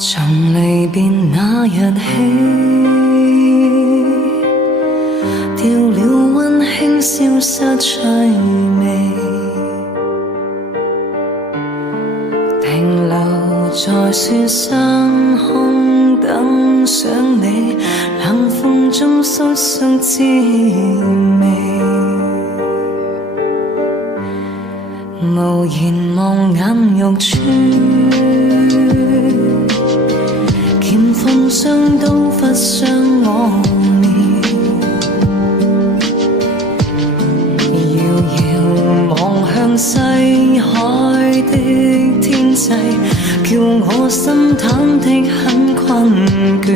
從離別那日起，掉了溫馨，消失趣味，停留在雪山空等想你，冷風中瑟瑟滋味，無言望眼欲穿，劍鋒雙刀忽傷我面，遙遙望向西海的天際，叫我心忐忑很困倦。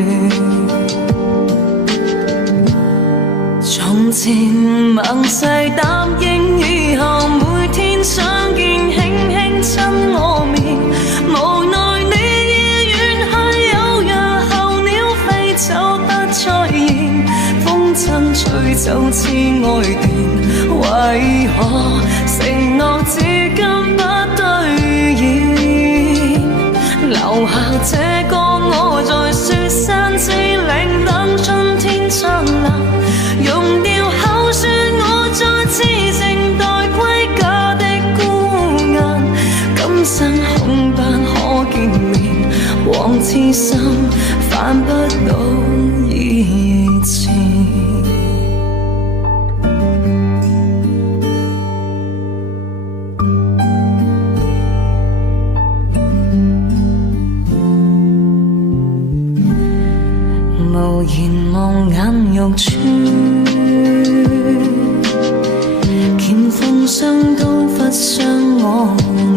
從前盟誓答應以後每天相見，輕輕親我面，無奈你已遠去，有若候鳥飛走不再現，風箏吹走痴愛電，為何承諾至今不兌現？留下這個我在雪山之嶺等春天燦爛，用掉口說我再痴靜待歸家的孤雁，今生恐怕可見面，往痴心返不到以前。無言望眼欲穿，劍鋒雙刀忽傷我面，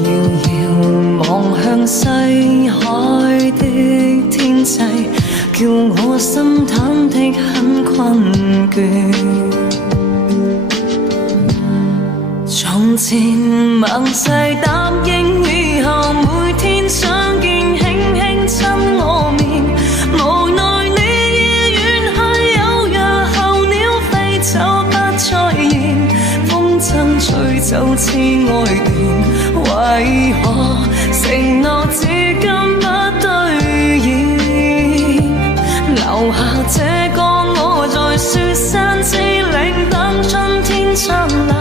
遙遙望向西海的天際，叫我心忐忑很困倦。從前盟誓答應以後每天相見，輕輕親我面，無奈你已遠去，有若候鳥飛走不再現，風箏吹走痴愛電，為何承諾至今不兌現？留下這個我在雪山之嶺等春天燦爛，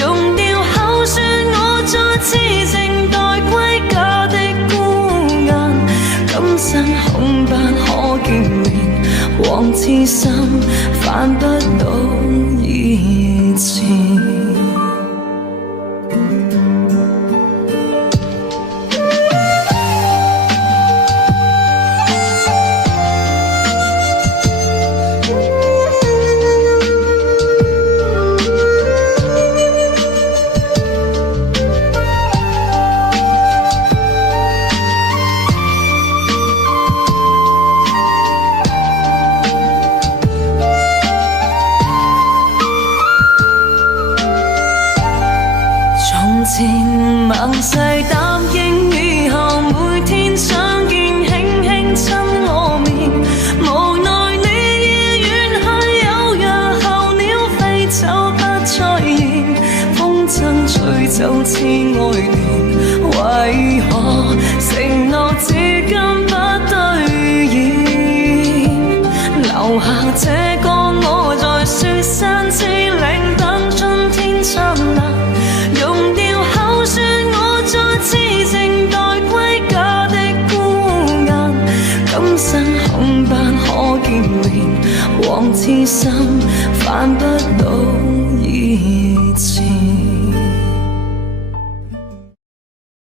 用掉口說我再痴靜待歸家的孤雁，今生恐怕可見面，往痴心返不到以前。從前盟誓答應以後每天相見，輕輕親我面，無奈你已遠去，有若候鳥飛走不再現，風箏吹走痴愛電，為何承諾至今不兌現？留下這個我在雪山之嶺等春天燦爛，用掉口說我再痴靜待歸家的孤雁，今生恐怕可見面，往痴心返不到